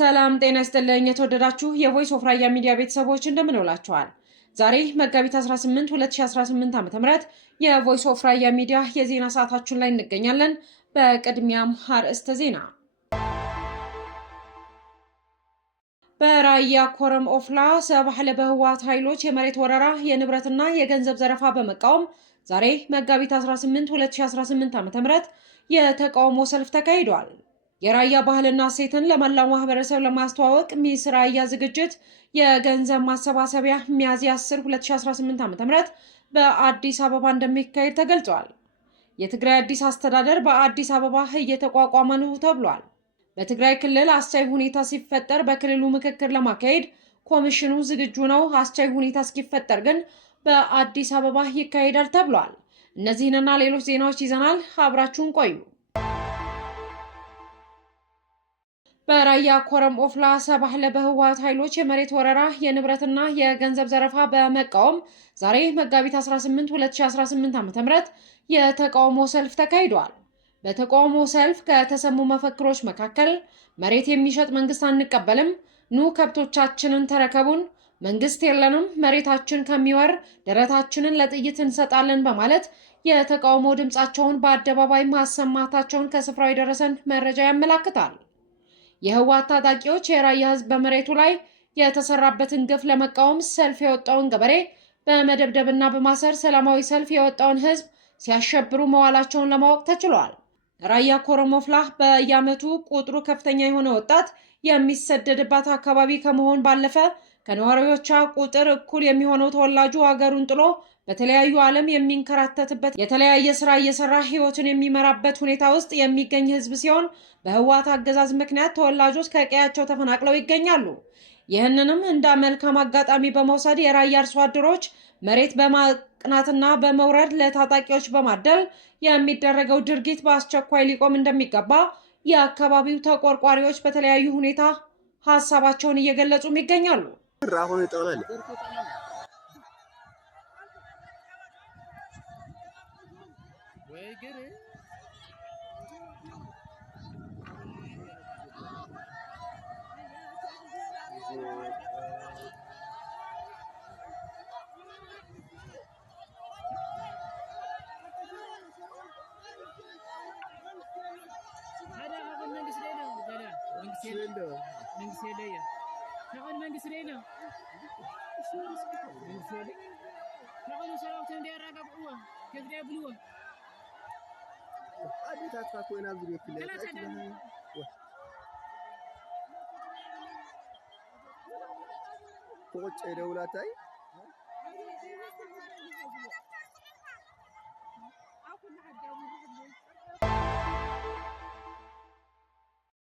ሰላም ጤና ይስጥልኝ የተወደዳችሁ የቮይስ ኦፍ ራያ ሚዲያ ቤተሰቦች እንደምን ውላችኋል። ዛሬ መጋቢት 18 2018 ዓ.ም የቮይስ ኦፍ ራያ ሚዲያ የዜና ሰዓታችን ላይ እንገኛለን። በቅድሚያም አርዕስተ ዜና። በራያ ኮረም ኦፍላ ሰባህለ በህወሓት ኃይሎች የመሬት ወረራ የንብረትና የገንዘብ ዘረፋ በመቃወም ዛሬ መጋቢት 18 2018 ዓ.ም የተቃውሞ ሰልፍ ተካሂዷል። የራያ ባህልና እሴትን ለመላው ማህበረሰብ ለማስተዋወቅ ሚስ ራያ ዝግጅት የገንዘብ ማሰባሰቢያ ሚያዝያ 10 2018 ዓ.ም በአዲስ አበባ እንደሚካሄድ ተገልጿል። የትግራይ አዲስ አስተዳደር በአዲስ አበባ እየተቋቋመ ነው ተብሏል። በትግራይ ክልል አስቻይ ሁኔታ ሲፈጠር በክልሉ ምክክር ለማካሄድ ኮሚሽኑ ዝግጁ ነው። አስቻይ ሁኔታ እስኪፈጠር ግን በአዲስ አበባ ይካሄዳል ተብሏል። እነዚህንና ሌሎች ዜናዎች ይዘናል። አብራችሁን ቆዩ። በራያ ኮረም ኦፍላ ሰባህለ በህወሓት ኃይሎች የመሬት ወረራ የንብረትና የገንዘብ ዘረፋ በመቃወም ዛሬ መጋቢት 18 2018 ዓ.ም የተቃውሞ ሰልፍ ተካሂዷል። በተቃውሞ ሰልፍ ከተሰሙ መፈክሮች መካከል መሬት የሚሸጥ መንግስት አንቀበልም፣ ኑ ከብቶቻችንን ተረከቡን፣ መንግስት የለንም፣ መሬታችን ከሚወር ደረታችንን ለጥይት እንሰጣለን በማለት የተቃውሞ ድምጻቸውን በአደባባይ ማሰማታቸውን ከስፍራው የደረሰን መረጃ ያመላክታል። የህወሓት ታጣቂዎች የራያ ህዝብ በመሬቱ ላይ የተሰራበትን ግፍ ለመቃወም ሰልፍ የወጣውን ገበሬ በመደብደብና በማሰር ሰላማዊ ሰልፍ የወጣውን ህዝብ ሲያሸብሩ መዋላቸውን ለማወቅ ተችሏል። ራያ ኮረም ኦፍላ በየዓመቱ ቁጥሩ ከፍተኛ የሆነ ወጣት የሚሰደድባት አካባቢ ከመሆን ባለፈ ከነዋሪዎቿ ቁጥር እኩል የሚሆነው ተወላጁ ሀገሩን ጥሎ በተለያዩ ዓለም የሚንከራተትበት የተለያየ ስራ እየሰራ ህይወትን የሚመራበት ሁኔታ ውስጥ የሚገኝ ህዝብ ሲሆን በህወሓት አገዛዝ ምክንያት ተወላጆች ከቀያቸው ተፈናቅለው ይገኛሉ። ይህንንም እንደ መልካም አጋጣሚ በመውሰድ የራያ አርሶ አደሮች መሬት በማቅናትና በመውረድ ለታጣቂዎች በማደል የሚደረገው ድርጊት በአስቸኳይ ሊቆም እንደሚገባ የአካባቢው ተቆርቋሪዎች በተለያዩ ሁኔታ ሀሳባቸውን እየገለጹም ይገኛሉ።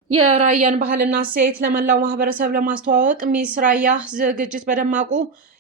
የራያን ባህልና እሴት ለመላው ማህበረሰብ ለማስተዋወቅ ሚስ ራያ ዝግጅት በደማቁ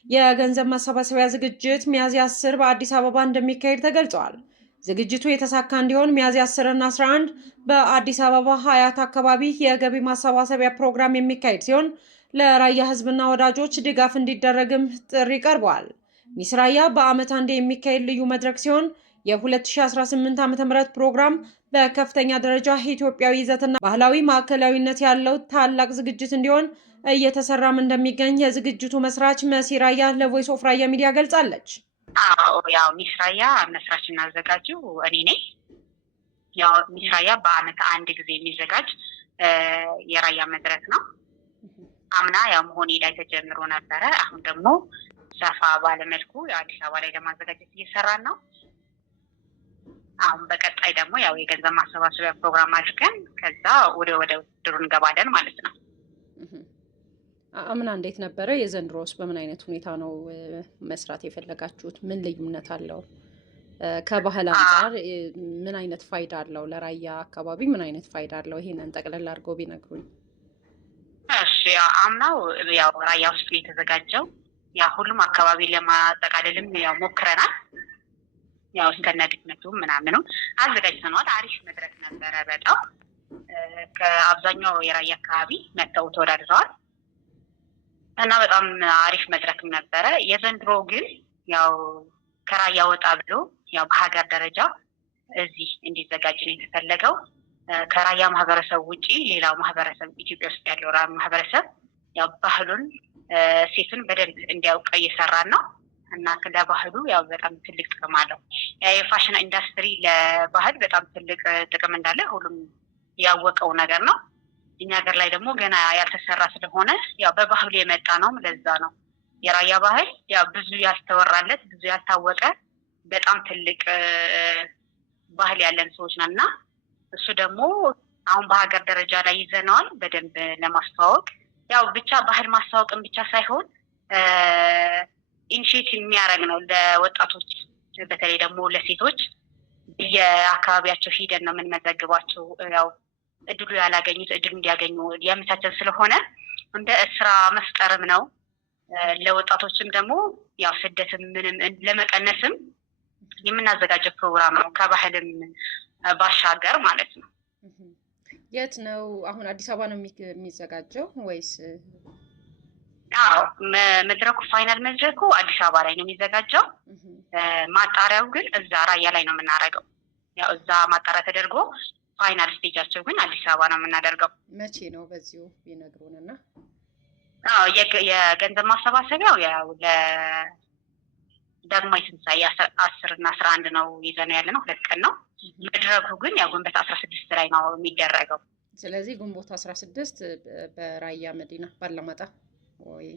የገንዘብ ማሰባሰቢያ ዝግጅት ሚያዝያ 10 በአዲስ አበባ እንደሚካሄድ ተገልጿል። ዝግጅቱ የተሳካ እንዲሆን ሚያዝያ 10 እና 11 በአዲስ አበባ ሀያት አካባቢ የገቢ ማሰባሰቢያ ፕሮግራም የሚካሄድ ሲሆን ለራያ ህዝብና ወዳጆች ድጋፍ እንዲደረግም ጥሪ ቀርቧል። ሚስ ራያ በዓመት አንዴ የሚካሄድ ልዩ መድረክ ሲሆን የ2018 ዓ.ም ፕሮግራም በከፍተኛ ደረጃ ኢትዮጵያዊ ይዘትና ባህላዊ ማዕከላዊነት ያለው ታላቅ ዝግጅት እንዲሆን እየተሰራም እንደሚገኝ የዝግጅቱ መስራች መሲ ራያ ለቮይስ ኦፍ ራያ ሚዲያ ገልጻለች። ያው ሚስ ራያ መስራችና አዘጋጁ እኔ ነኝ። ያው ሚስ ራያ በዓመት አንድ ጊዜ የሚዘጋጅ የራያ መድረክ ነው። አምና ያው መሆኔ ላይ ተጀምሮ ነበረ። አሁን ደግሞ ሰፋ ባለመልኩ አዲስ አበባ ላይ ለማዘጋጀት እየሰራን ነው። አሁን በቀጣይ ደግሞ ያው የገንዘብ ማሰባሰቢያ ፕሮግራም አድርገን ከዛ ወደ ውድድሩ እንገባለን ማለት ነው። አምና እንዴት ነበረ? የዘንድሮስ በምን አይነት ሁኔታ ነው መስራት የፈለጋችሁት? ምን ልዩነት አለው? ከባህል አንጻር ምን አይነት ፋይዳ አለው? ለራያ አካባቢ ምን አይነት ፋይዳ አለው? ይሄንን ጠቅለል አድርገው ቢነግሩኝ። እሺ፣ አምናው ያው ራያ ውስጥ የተዘጋጀው ያው ሁሉም አካባቢ ለማጠቃለልም ያው ሞክረናል። ያው እስከነ ድክመቱ ምናምኑ አዘጋጅተናል። አሪፍ መድረክ ነበረ። በጣም ከአብዛኛው የራያ አካባቢ መጥተው ተወዳድረዋል እና በጣም አሪፍ መድረክም ነበረ። የዘንድሮ ግን ያው ከራያ ወጣ ብሎ ያው በሀገር ደረጃ እዚህ እንዲዘጋጅ ነው የተፈለገው ከራያ ማህበረሰብ ውጪ ሌላው ማህበረሰብ ኢትዮጵያ ውስጥ ያለው ማህበረሰብ ያው ባህሉን ሴቱን በደንብ እንዲያውቅ እየሰራን ነው እና ለባህሉ ያው በጣም ትልቅ ጥቅም አለው። የፋሽን ኢንዱስትሪ ለባህል በጣም ትልቅ ጥቅም እንዳለ ሁሉም ያወቀው ነገር ነው። እኛ ሀገር ላይ ደግሞ ገና ያልተሰራ ስለሆነ ያው በባህሉ የመጣ ነው። ለዛ ነው የራያ ባህል ያው ብዙ ያልተወራለት ብዙ ያልታወቀ በጣም ትልቅ ባህል ያለን ሰዎች ነን እና እሱ ደግሞ አሁን በሀገር ደረጃ ላይ ይዘነዋል በደንብ ለማስተዋወቅ ያው ብቻ ባህል ማስተዋወቅን ብቻ ሳይሆን ኢኒሼቲቭ የሚያደርግ ነው ለወጣቶች በተለይ ደግሞ ለሴቶች የአካባቢያቸው ሂደን ነው የምንመዘግባቸው። ያው እድሉ ያላገኙት እድሉ እንዲያገኙ ያመቻቸን ስለሆነ እንደ ስራ መፍጠርም ነው። ለወጣቶችም ደግሞ ያው ስደትም ምንም ለመቀነስም የምናዘጋጀው ፕሮግራም ነው ከባህልም ባሻገር ማለት ነው። የት ነው አሁን አዲስ አበባ ነው የሚዘጋጀው ወይስ? አዎ መድረኩ ፋይናል መድረኩ አዲስ አበባ ላይ ነው የሚዘጋጀው። ማጣሪያው ግን እዛ ራያ ላይ ነው የምናደርገው። ያው እዛ ማጣሪያ ተደርጎ ፋይናል ስቴጃቸው ግን አዲስ አበባ ነው የምናደርገው። መቼ ነው በዚሁ ቢነግሩንና? አዎ የገንዘብ ማሰባሰቢያው ያው ዳግማዊ ትንሣኤ 10 እና 11 ነው ይዘነው ያለነው 2 ቀን ነው። መድረኩ ግን ያው ግንቦት 16 ላይ ነው የሚደረገው። ስለዚህ ግንቦት 16 በራያ መዲና ባላማጣ ወይ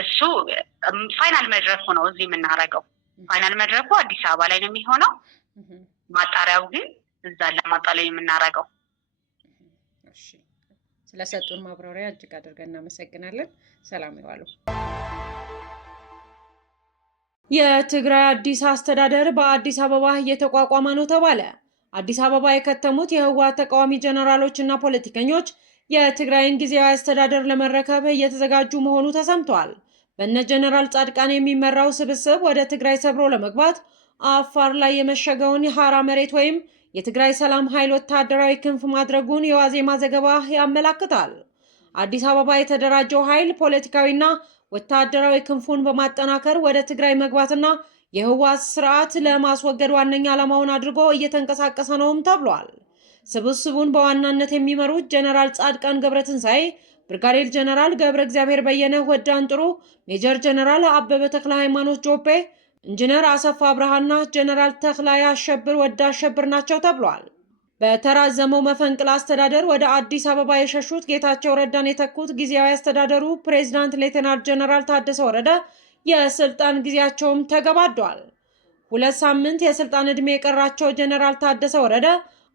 እሱ ፋይናል መድረኩ ነው እዚህ የምናደርገው። ፋይናል መድረኩ አዲስ አበባ ላይ ነው የሚሆነው። ማጣሪያው ግን እዛ አላማጣ ላይ የምናደርገው። እሺ ስለሰጡን ማብራሪያ እጅግ አድርገን እናመሰግናለን። ሰላም ይዋሉ። የትግራይ አዲስ አስተዳደር በአዲስ አበባ እየተቋቋመ ነው ተባለ። አዲስ አበባ የከተሙት የህወሓት ተቃዋሚ ጀነራሎች እና ፖለቲከኞች የትግራይን ጊዜያዊ አስተዳደር ለመረከብ እየተዘጋጁ መሆኑ ተሰምቷል። በእነ ጀነራል ጻድቃን የሚመራው ስብስብ ወደ ትግራይ ሰብሮ ለመግባት አፋር ላይ የመሸገውን የሐራ መሬት ወይም የትግራይ ሰላም ኃይል ወታደራዊ ክንፍ ማድረጉን የዋዜማ ዘገባ ያመላክታል። አዲስ አበባ የተደራጀው ኃይል ፖለቲካዊና ወታደራዊ ክንፉን በማጠናከር ወደ ትግራይ መግባትና የህወሓት ስርዓት ለማስወገድ ዋነኛ ዓላማውን አድርጎ እየተንቀሳቀሰ ነውም ተብሏል። ስብስቡን በዋናነት የሚመሩት ጀነራል ጻድቃን ገብረትንሳኤ፣ ብርጋዴር ጀነራል ገብረ እግዚአብሔር በየነ ወዳን ጥሩ፣ ሜጀር ጀነራል አበበ ተክለ ሃይማኖት ጆፔ፣ ኢንጂነር አሰፋ አብርሃና ጀነራል ተክላይ አሸብር ወዳ አሸብር ናቸው ተብሏል። በተራዘመው መፈንቅለ አስተዳደር ወደ አዲስ አበባ የሸሹት ጌታቸው ረዳን የተኩት ጊዜያዊ አስተዳደሩ ፕሬዝዳንት ሌተናል ጀነራል ታደሰ ወረደ የስልጣን ጊዜያቸውም ተገባዷል። 2 ሳምንት የስልጣን ዕድሜ የቀራቸው ጀነራል ታደሰ ወረደ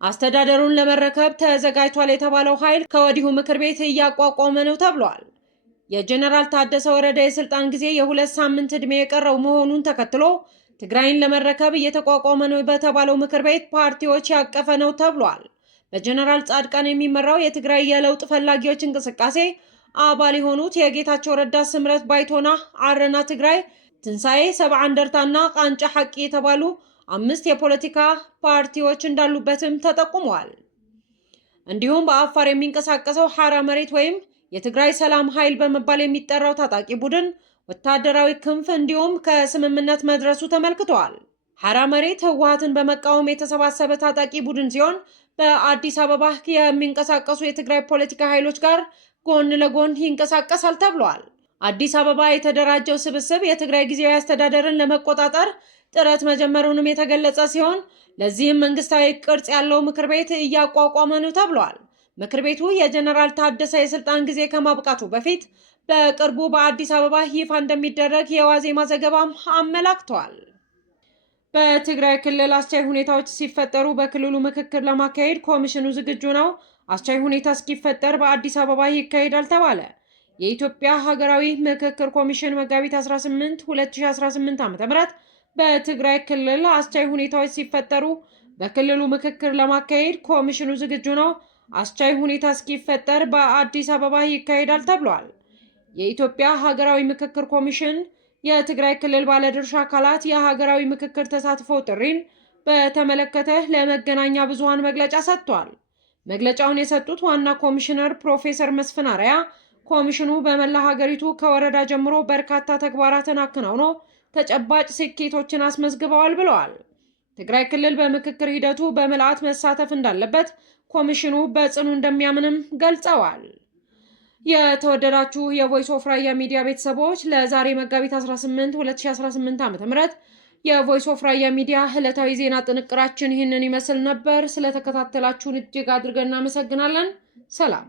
አስተዳደሩን ለመረከብ ተዘጋጅቷል የተባለው ኃይል ከወዲሁ ምክር ቤት እያቋቋመ ነው ተብሏል። የጀነራል ታደሰ ወረደ የስልጣን ጊዜ የ2 ሳምንት ዕድሜ የቀረው መሆኑን ተከትሎ ትግራይን ለመረከብ እየተቋቋመ ነው በተባለው ምክር ቤት ፓርቲዎች ያቀፈ ነው ተብሏል። በጀነራል ጻድቃን የሚመራው የትግራይ የለውጥ ፈላጊዎች እንቅስቃሴ አባል የሆኑት የጌታቸው ረዳ ስምረት ባይቶና፣ አረና ትግራይ፣ ትንሣኤ፣ ሰብዓ እንደርታና ቃንጫ ሐቂ የተባሉ 5 የፖለቲካ ፓርቲዎች እንዳሉበትም ተጠቁመዋል። እንዲሁም በአፋር የሚንቀሳቀሰው ሐራ መሬት ወይም የትግራይ ሰላም ኃይል በመባል የሚጠራው ታጣቂ ቡድን ወታደራዊ ክንፍ እንዲሁም ከስምምነት መድረሱ ተመልክቷል። ሐራ መሬት ህወሓትን በመቃወም የተሰባሰበ ታጣቂ ቡድን ሲሆን በአዲስ አበባ የሚንቀሳቀሱ የትግራይ ፖለቲካ ኃይሎች ጋር ጎን ለጎን ይንቀሳቀሳል ተብሏል። አዲስ አበባ የተደራጀው ስብስብ የትግራይ ጊዜያዊ አስተዳደርን ለመቆጣጠር ጥረት መጀመሩንም የተገለጸ ሲሆን ለዚህም መንግስታዊ ቅርጽ ያለው ምክር ቤት እያቋቋመ ነው ተብሏል። ምክር ቤቱ የጀነራል ታደሰ የስልጣን ጊዜ ከማብቃቱ በፊት በቅርቡ በአዲስ አበባ ይፋ እንደሚደረግ የዋዜማ ዘገባም አመላክቷል። በትግራይ ክልል አስቻይ ሁኔታዎች ሲፈጠሩ በክልሉ ምክክር ለማካሄድ ኮሚሽኑ ዝግጁ ነው። አስቻይ ሁኔታ እስኪፈጠር በአዲስ አበባ ይካሄዳል ተባለ። የኢትዮጵያ ሀገራዊ ምክክር ኮሚሽን መጋቢት 18 2018 ዓ.ም በትግራይ ክልል አስቻይ ሁኔታዎች ሲፈጠሩ በክልሉ ምክክር ለማካሄድ ኮሚሽኑ ዝግጁ ነው። አስቻይ ሁኔታ እስኪፈጠር በአዲስ አበባ ይካሄዳል ተብሏል። የኢትዮጵያ ሀገራዊ ምክክር ኮሚሽን የትግራይ ክልል ባለድርሻ አካላት የሀገራዊ ምክክር ተሳትፎ ጥሪን በተመለከተ ለመገናኛ ብዙሃን መግለጫ ሰጥቷል። መግለጫውን የሰጡት ዋና ኮሚሽነር ፕሮፌሰር መስፍን አርአያ ኮሚሽኑ በመላ ሀገሪቱ ከወረዳ ጀምሮ በርካታ ተግባራትን አከናውኖ ተጨባጭ ስኬቶችን አስመዝግበዋል ብለዋል። ትግራይ ክልል በምክክር ሂደቱ በምልአት መሳተፍ እንዳለበት ኮሚሽኑ በጽኑ እንደሚያምንም ገልጸዋል። የተወደዳችሁ የቮይስ ኦፍ ራያ ሚዲያ ቤተሰቦች ለዛሬ መጋቢት 18 2018 ዓ.ም የቮይስ ኦፍ ራያ ሚዲያ ዕለታዊ ዜና ጥንቅራችን ይህንን ይመስል ነበር። ስለተከታተላችሁን እጅግ አድርገን እናመሰግናለን። ሰላም።